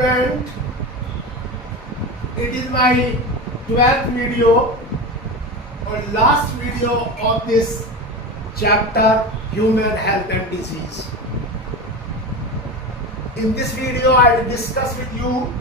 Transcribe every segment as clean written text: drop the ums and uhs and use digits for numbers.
student, it is my 12th video or last video of this chapter, human health and disease. In this video I will discuss with you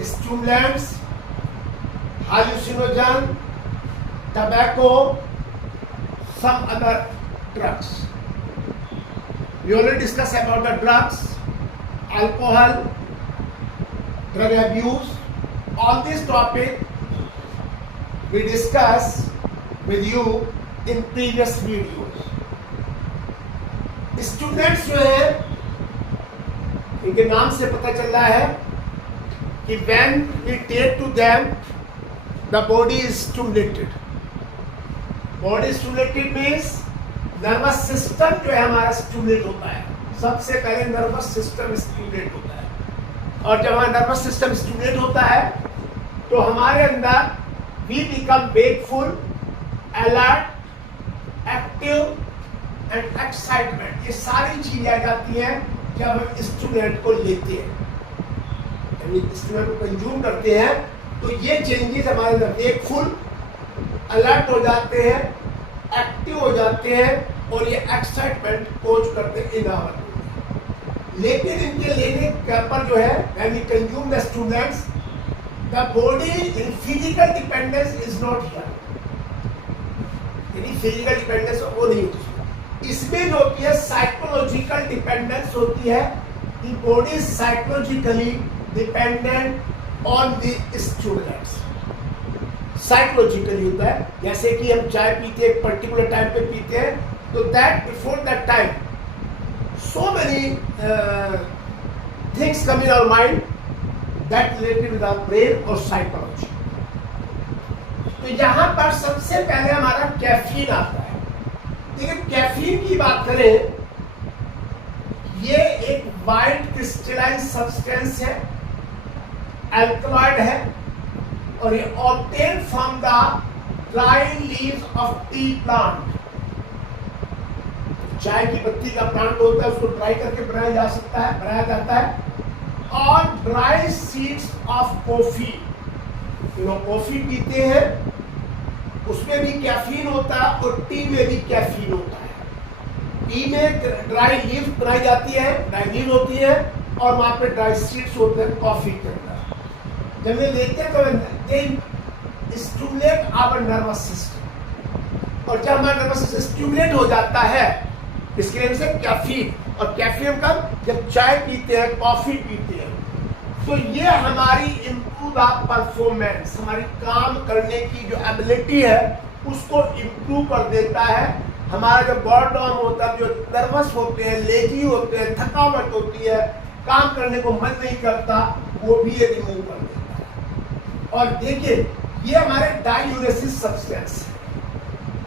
stimulants, hallucinogen, tobacco, some other drugs. We already discussed about the drugs, alcohol, drug abuse. All these topics we discussed with you in previous videos. Students जो है इनके नाम से पता चल रहा है कि when we take to them the body is stimulated. Body stimulated means nervous system जो है हमारा स्टिमुलेट होता है. सबसे पहले नर्वस सिस्टम स्टिमुलेट होता है और जब हमारा नर्वस सिस्टम स्टिमुलेट होता है तो हमारे अंदर we become wakeful, alert, active and excitement. ये सारी चीजें आ जाती हैं जब हम स्टिमुलेंट को लेते हैं, यानी स्टिमुलेंट को कंज्यूम करते हैं. तो ये चेंजेस हमारे अंदर वेकफुल, अलर्ट हो जाते हैं, एक्टिव हो जाते हैं और ये एक्साइटमेंट कोच करते हैं इनावर. लेकिन इनके लेने पर जो है यानी consume the students, the body in physical dependence is not here. यानी फिजिकल डिपेंडेंस वो नहीं होती. इसमें जो होती है साइकोलॉजिकल डिपेंडेंस होती है. The body is psychologically dependent on the students. Psychologically होता है. जैसे कि हम चाय पीते हैं एक पर्टिकुलर टाइम पे पीते हैं, तो that before that time so many things come in our mind that related with our brain और साइकोलॉजी. तो यहां पर सबसे पहले हमारा कैफीन आता है. लेकिन कैफीन की बात करें, ये एक वाइट क्रिस्टलाइन सब्सटेंस है, अल्कलॉइड है और ये obtain from the dry leaves of T plant. चाय की पत्ती का प्लांट होता है, उसको ड्राई करके बनाया जाता है. और dry seeds of coffee, coffee पीते हैं उसमें भी कैफीन होता है और टी में भी कैफीन होता है. टी में ड्राई लीव्स बनाई जाती है, ड्राई लीव्स होती है और वहां पे ड्राई सीड्स होते हैं कॉफी के अंदर. जब ये लेते हैं तो they stimulate our nervous system. और जब हमारा नर्वस सिस्टम स्टिमुलेट हो जाता है, इसके लिए से कैफीन. और कैफीन का जब चाय पीते हैं, कॉफी पीते हैं, तो ये हमारी इम्प्रूव द परफॉर्मेंस, हमारी काम करने की जो एबिलिटी है उसको इम्प्रूव कर देता है. हमारा जो बॉर्डम होता है, जो नर्वस होते हैं, लेजी होते हैं, थकावट होती है, काम करने को मन नहीं करता, वो भी ये रिमूव कर देता है. और देखिए ये हमारे डायूरेसिस सब्सटेंस है.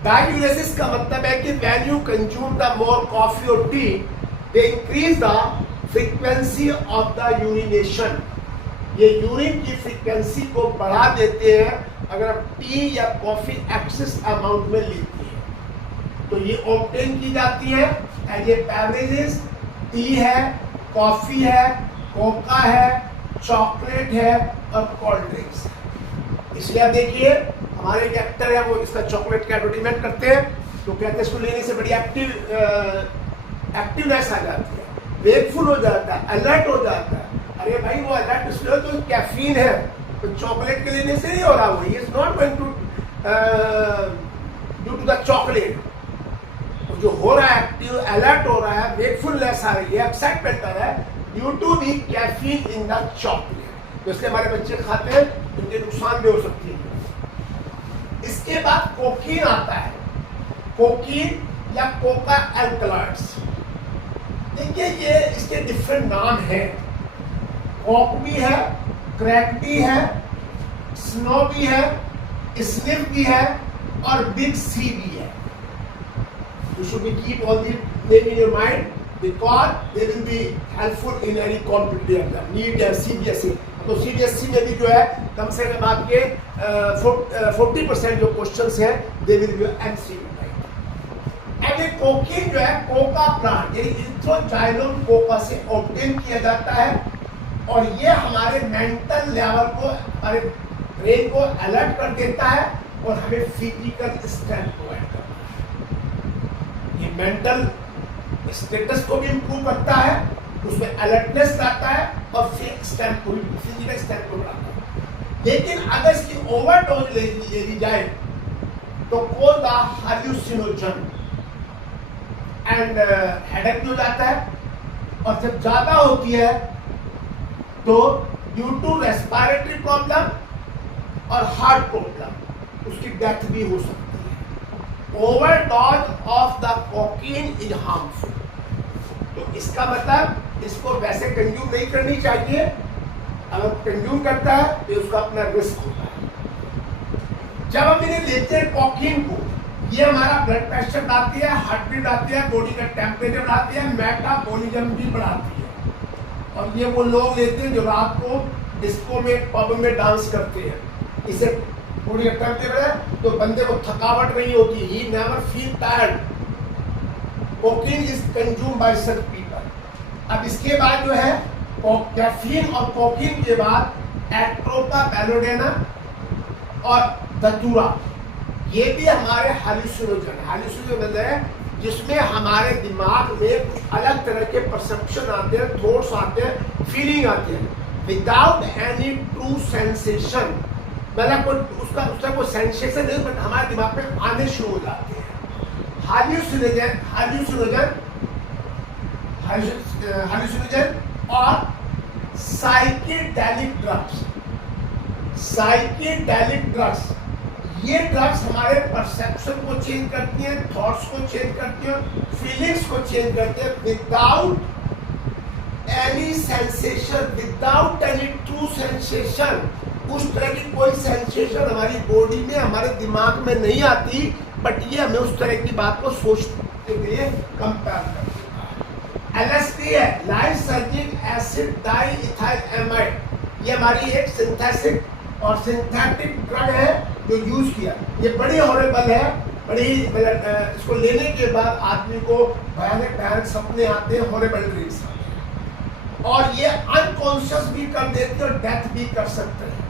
डायूरेसिस का मतलब है कि when you consume the more coffee और tea, they increase the frequency of the urination. ये यूरिन की फ्रीक्वेंसी को बढ़ा देते हैं अगर आप टी या कॉफी एक्सेस अमाउंट में लेते हैं. तो ये ऑब्टेन की जाती है एज ए बेवरेजेस. टी है, कॉफी है, कोका है, चॉकलेट है और कोल्ड ड्रिंक्स है. इसलिए आप देखिए हमारे एक एक्टर है, वो इसका चॉकलेट का एडवर्टीजमेंट करते हैं, तो कहते हैं इसको लेने से बड़ी एक्टिवनेस आ जाती है, वेकफुल हो जाता है, अलर्ट हो जाता है. अरे भाई वो अलर्ट इसलिए तो कैफीन है, तो चॉकलेट के लेने से नहीं हो रहा. वो is not going to due to the chocolate. जो हो रहा है एक्टिव, अलर्ट हो रहा है, वेकफुलनेस आ रही है, एक्साइटमेंट आ रहा है due to the caffeine in the chocolate. तो इसलिए हमारे बच्चे खाते हैं, उनके नुकसान भी हो सकती है. इसके बाद कोकीन आता है. कोकीन या कोका एल्कलॉइड्स. देखिए ये इसके डिफरेंट नाम हैं. कोक भी है, क्रैक भी है, स्नो भी है, स्निफ भी है और बिग सी भी है. You should keep all the name in your mind because they will be helpful in any competitive exam. NEET या CBSE. तो CBSE में भी जो है कम से कम आपके 40% जो क्वेश्चंस हैं they will be MCQ type. अब ये कोकीन जो है कोका प्लांट यानी इथ्रोजाइलोन कोका से ऑब्टेन किया जाता है. और ये हमारे मेंटल लेवल को, हमारे ब्रेन को अलर्ट कर देता है और हमें फिजिकल स्ट्रेंथ प्रोवाइड करता है। ये मेंटल स्टेटस को भी इंप्रूव करता है, उसमें अलर्टनेस लाता है और फिजिकल स्ट्रेंथ को बढ़ाता है। लेकिन अगर इसकी ओवरडोज ले ली जाए तो कोई द हाल्यूसिनोजन एंड हेडेक भी हो जाता है, और जब ज्यादा होती है तो ड्यू टू रेस्पिरेटरी प्रॉब्लम और हार्ट प्रॉब्लम उसकी डेथ भी हो सकती है। Overdose of the cocaine is harmful. तो इसका मतलब इसको वैसे कंज्यूम नहीं करनी चाहिए, अगर कंज्यूम करता है तो उसका अपना रिस्क होता है। जब हम इन्हें लेते हैं कोकीन को, ये हमारा ब्लड प्रेशर बढ़ाती है, हार्ट बीट बढ़ाती है, बॉडी का टेम्परेचर बढ़ाती है, मेटाबॉलिज्म भी बढ़ाती है। और ये वो लोग लेते हैं जो रात को डिस्को में, पब में डांस करते हैं, इसे बॉडी का टेम्परेचर है तो बंदे को थकावट नहीं होती, he never feel tired. Cocaine is consume by such people. अब इसके बाद जो है कैफीन और कोकीन के बाद एट्रोपा, बेलोडेना और धतूरा, ये भी हमारे हाल्यूसिनोजन है, जिसमें हमारे दिमाग में कुछ अलग तरह के परसेप्शन आते हैं, थॉट्स आते हैं, फीलिंग आते हैं विदाउट एनी ट्रू सेंसेशन। मतलब कोई उसका कोई सेंसेशन नहीं, बट हमारे दिमाग में आने शुरू हो जाते हैं। हाल्यूसिनोजन और साइकेडेलिक ड्रग्स, ये ड्रग्स हमारे परसेप्शन को चेंज करती हैं, थॉट्स को चेंज करती हैं, फीलिंग्स को चेंज करती हैं without any sensation, without any true sensation. उस तरह की कोई सेंसेशन हमारी बॉडी में, हमारे दिमाग में नहीं आती, बट ये हमें उस तरह की बात को सोचने के लिए कंपेयर करती है। LSD है, लाइसर्जिक एसिड डाइइथाइलएमाइड, ये हमारी एक सिंथेटिक और सिंथेटिक ड्रग है जो यूज किया। ये बड़ी हॉरेबल है, बड़ी इसको लेने के बाद आदमी को भयानक सपने आते हैं, हॉरेबल ड्रीम्स आते हैं, और ये अनकॉन्शियस भी कर देते हैं और डेथ भी कर सकते हैं।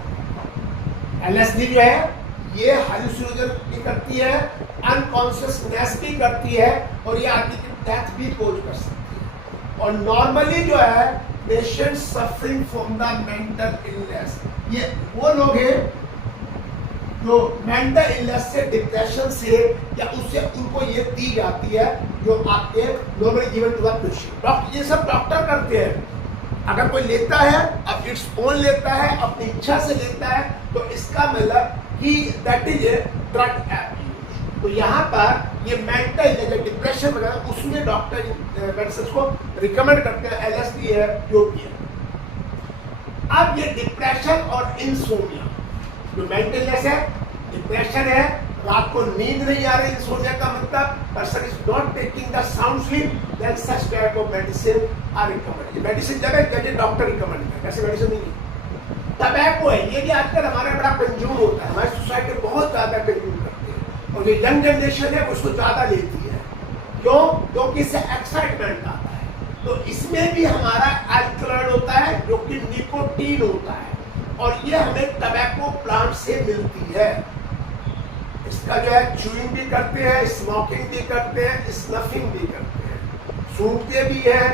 LSD जो है ये हाल्यूसिनोजन भी करती है, अनकॉन्शियसनेस भी करती है, और ये आदमी की डेथ भी कोज कर सकती है। और नॉर्मली जो है patient suffering from the mental illness, ये वो लोग हैं जो मेंटल इलनेस से, डिप्रेशन से या उससे उनको ये दी जाती है जो आपके normally given to the patient. ये सब डॉक्टर करते हैं। अगर कोई लेता है, अब इट्स ओन लेता है, अपनी इच्छा से लेता है, तो इसका मतलब कि that is a drug abuse. तो यहाँ पर ये मेंटल डिप्रेशन वगैरह उसमें डॉक्टर मेडिसिन को रिकमेंड करते हैं, LSD है जो भी है। अब ये डिप्रेशन और इंसोमिया, जो मेंटलनेस है, डिप्रेशन है, रात को नींद नहीं आ रही, इंसोमिया का मतलब person is not taking the sound sleep, then such type of medicine are recommended. Medicine जब है डॉक्टर रिकमेंड करता है, ऐसे मेडिसिन नहीं है। टबैको है, ये भी आजकल हमारे बड़ा कंज्यूम होता है, हमारी सोसाइटी बहुत ज्यादा कंज्यूम करते हैं, और ये यंग जनरेशन है उसको ज्यादा लेती है। क्यों? क्योंकि इससे एक्साइटमेंट आता है। तो इसमें भी हमारा अल्कलॉइड होता है जो कि निकोटीन होता है, और ये हमें टबैको प्लांट से मिलती है। इसका जो है च्यूइंग भी करते हैं, स्मोकिंग भी करते हैं, स्नफिंग भी करते हैं, सूंघते भी हैं,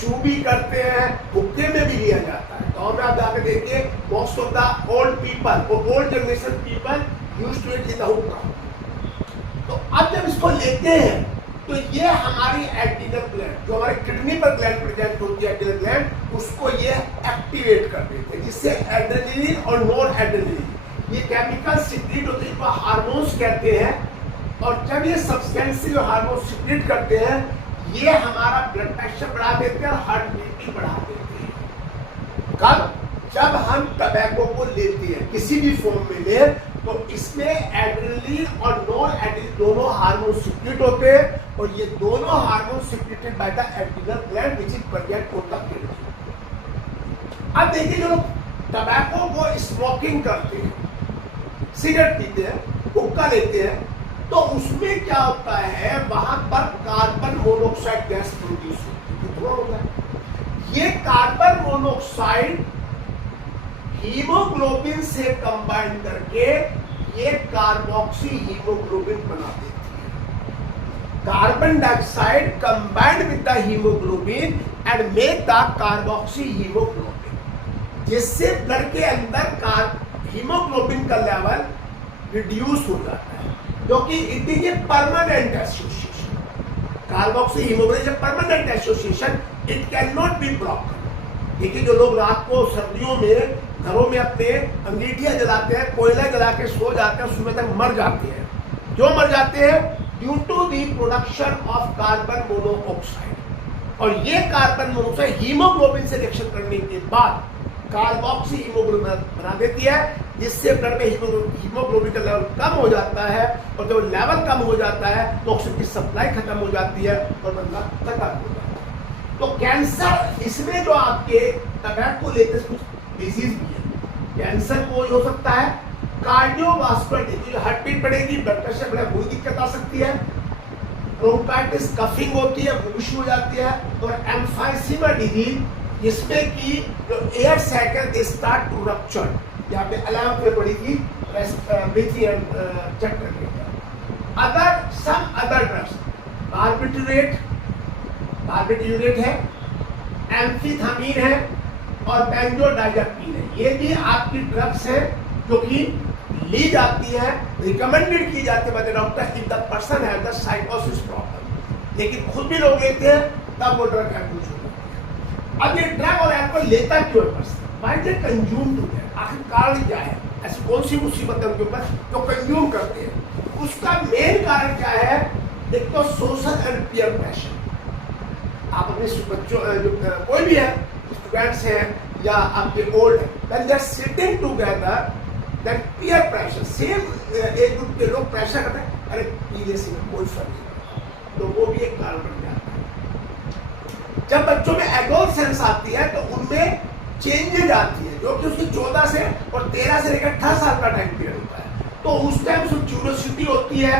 चू भी करते हैं, हुक्के में भी लिया जाता है। गाँव में आप जाकर देखिए, most of the old people, old generation people used to it in the hookah. तो अब जब इसको लेते हैं तो ये हमारी एड्रिनल ग्लैंड, जो हमारे किडनी पर ग्लैंड प्रेजेंट होती है, एड्रिनल ग्लैंड, उसको ये एक्टिवेट कर देते हैं, जिससे एड्रेनलिन और नॉर एड्रेनलिन ये केमिकल सिक्रीट होते हैं, इनको हार्मोन्स कहते हैं। और जब ये सब्सटेंस हार्मोन सिक्रीट करते हैं, ये हमारा ब्लड प्रेशर बढ़ा देते हैं और हार्ट बीट भी बढ़ा देते हैं। कब? जब हम टबैको को लेते हैं, किसी भी फॉर्म में ले, तो इसमें एड्रेनलिन और नॉन एड्रेनलिन दोनों हार्मोन सिक्रीट होते हैं, और ये दोनों hormone secreted by the adrenal gland which is present on the kidney. अब देखिए, जो लोग टबैको को स्मोकिंग करते हैं, सिगरेट पीते हैं, हुक्का लेते हैं, तो उसमें क्या होता है, वहां पर कार्बन मोनोऑक्साइड गैस प्रोड्यूस होती है, धुआं होता है। ये कार्बन मोनोऑक्साइड हीमोग्लोबिन से कंबाइन करके ये कार्बोक्सी हीमोग्लोबिन बना देती है। Carbon dioxide combined with the haemoglobin and make the carboxy haemoglobin, जिससे ब्लड के अंदर हीमोग्लोबिन का लेवल रिड्यूस हो जाता है, क्योंकि it is a permanent association. Carboxy haemoglobin is a permanent association, it can not be broken. देखिए, जो लोग रात को सर्दियों में घरों में अपने अंगीठियां जलाते हैं, कोयला जला के सो जाते हैं, सुबह तक मर जाते हैं। क्यों मर जाते हैं? Due to the production of carbon monoxide. और ये कार्बन मोनोऑक्साइड हीमोग्लोबिन से रिएक्शन करने के बाद कार्बोक्सी हीमोग्लोबिन बना देती है, जिससे ब्लड में हीमोग्लोबिन का लेवल कम हो जाता है, और जब लेवल कम हो जाता है तो ऑक्सीजन की सप्लाई खत्म हो जाती है और बंदा खत्म हो जाता है। तो कैंसर, इसमें जो आपके टबैको लेटेस्ट कुछ डिजीज भी है। कैंसर को हो सकता है कार्डियोवास्कुलर डिजीज, हार्ट बीट बढ़ेगी, ब्लड प्रेशर बढ़ेगा, कोई दिक्कत आ सकती है। ब्रोंकाइटिस, कफिंग होती है, बुश हो जाती है। और एम्फाइसीमा डिजीज, जिसमें कि जो air cycle they start to rupture, यहाँ पे अलार्म पे पड़ी थी ब्रीथिंग चैप्टर के अंदर। सम अदर ड्रग्स, बार्बिट्यूरेट है, एम्फीथामीन है और बेंजोडाइजापीन है। ये भी आपकी ड्रग्स है जो कि ली जाती है, रिकमेंडेड की जाती है by the doctor if the person has the साइकोसिस प्रॉब्लम। लेकिन खुद भी लोग लेते हैं तब वो ड्रग अब्यूज हो जाती है। अब ये ड्रग और एल्कोहल लेता क्यों है person? Why they consume to that? आखिर कारण क्या है? ऐसी कौन सी मुसीबत है उनके ऊपर जो कंज्यूम करते हैं? उसका मेन कारण क्या है? एक तो सोशल एंड पीयर प्रेशर। आप अपने बच्चों कोई भी है, स्टूडेंट्स हैं या आपके ओल्ड है, when they are sitting together, that peer pressure, same age group के लोग प्रेशर करते हैं, अरे पीने से कोई फर्क नहीं पड़ता, तो वो भी एक कारण बन जाता है। जब बच्चों में एडोलसेंस आती है तो उनमें चेंजेज आती है, जो कि उसकी 14 से और 13 से लेकर 18 साल का टाइम पीरियड होता है। तो उस टाइम उसमें क्यूरियोसिटी होती है,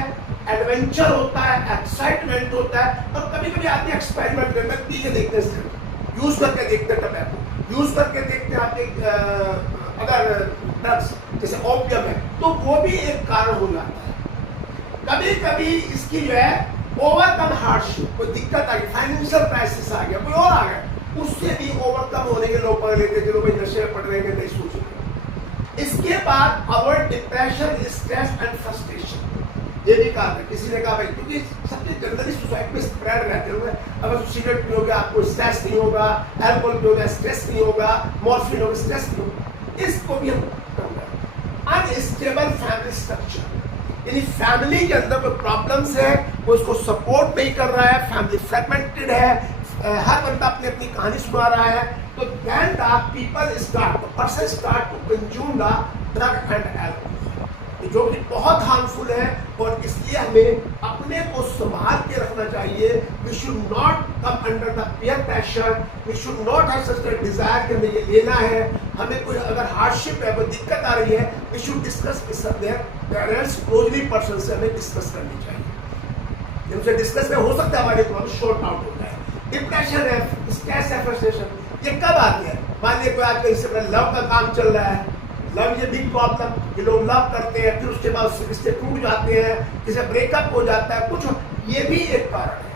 एडवेंचर होता है, एक्साइटमेंट होता है, और कभी कभी आदमी एक्सपेरिमेंट करता है, पी के देखते हैं, यूज करके देखते हैं, टबैको यूज करके देखते हैं, आपके अगर ड्रग्स जैसे ओपियम है, तो वो भी एक कारण हो जाता है। कभी कभी इसकी जो है ओवरकम हार्डशिप, कोई दिक्कत आ गई, फाइनेंशियल क्राइसिस आ गया, कोई और आ गया, उससे भी ओवरकम होने के लोग पढ़ लेते, जो लोग नशे में पढ़ रहे हैं, नहीं सोच रहे। इसके बाद avoid depression, stress and frustration, ये भी कहा था। किसी ने कहा भाई, क्योंकि सबसे जनरली सोसाइटी में स्प्रेड रहते हुए, अगर सिगरेट पियोगे आपको स्ट्रेस नहीं होगा, अल्कोहल पियोगे स्ट्रेस नहीं होगा, मॉर्फिन होगा स्ट्रेस नहीं होगा। इसको भी हम कम करें। अनस्टेबल फैमिली स्ट्रक्चर, यानी फैमिली के अंदर कोई प्रॉब्लम्स है, वो उसको सपोर्ट नहीं कर रहा है, फैमिली फ्रेगमेंटेड है, हर बंदा अपनी अपनी कहानी सुना रहा है, तो then the people start, the person start to consume the drug and alcohol, जो कि बहुत हार्मफुल है। और इसलिए हमें अपने को संभाल के रखना चाहिए। We should not come under the peer pressure, we should not have such a desire कि हमें ये लेना है। हमें कोई अगर हार्डशिप है, कोई दिक्कत आ रही है, we should discuss with their parents, closely person से हमें डिस्कस करनी चाहिए। उनसे डिस्कस में हो सकता है हमारे प्रॉब्लम शॉर्ट आउट होता है। डिप्रेशन है, स्ट्रेस है, फ्रस्ट्रेशन, ये कब आती है? मान लीजिए कोई आज कहीं से लव का काम चल रहा है, love is a big problem, ये लोग लव करते हैं, फिर उसके बाद रिश्ते टूट जाते हैं, किसी ब्रेकअप हो जाता है, कुछ, ये भी एक कारण है।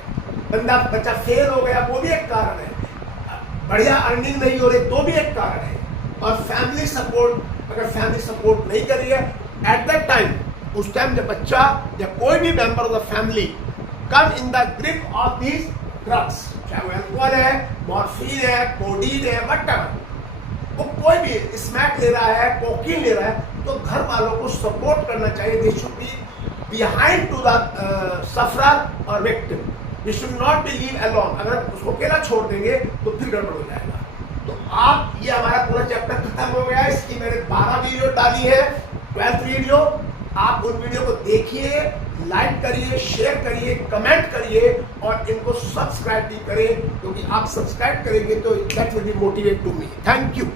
बंदा बच्चा फेल हो गया, वो भी एक कारण है। बढ़िया अर्निंग नहीं हो रही, तो भी एक कारण है। और फैमिली सपोर्ट, अगर फैमिली सपोर्ट नहीं कर रही है एट दैट टाइम, उस टाइम जब बच्चा या कोई भी member of the family come in the grip of these drugs, चाहे वो अल्कोहल है, मॉर्फिन है, कोडीन है, व्हाटएवर, वो कोई भी स्मैक ले रहा है, कोकीन ले रहा है, तो घर वालों को सपोर्ट करना चाहिए। They should be behind to the sufferer और victim, we should not be leave alone. अगर उसको अकेला छोड़ देंगे तो फिर गड़बड़ हो जाएगा। तो आप, ये हमारा पूरा चैप्टर खत्म हो गया। इसकी मैंने 12 वीडियो डाली है, 12th वीडियो। आप उन वीडियो को देखिए, लाइक करिए, शेयर करिए, कमेंट करिए और इनको सब्सक्राइब भी करें, क्योंकि आप सब्सक्राइब करेंगे तो that will be motivate to me. Thank you.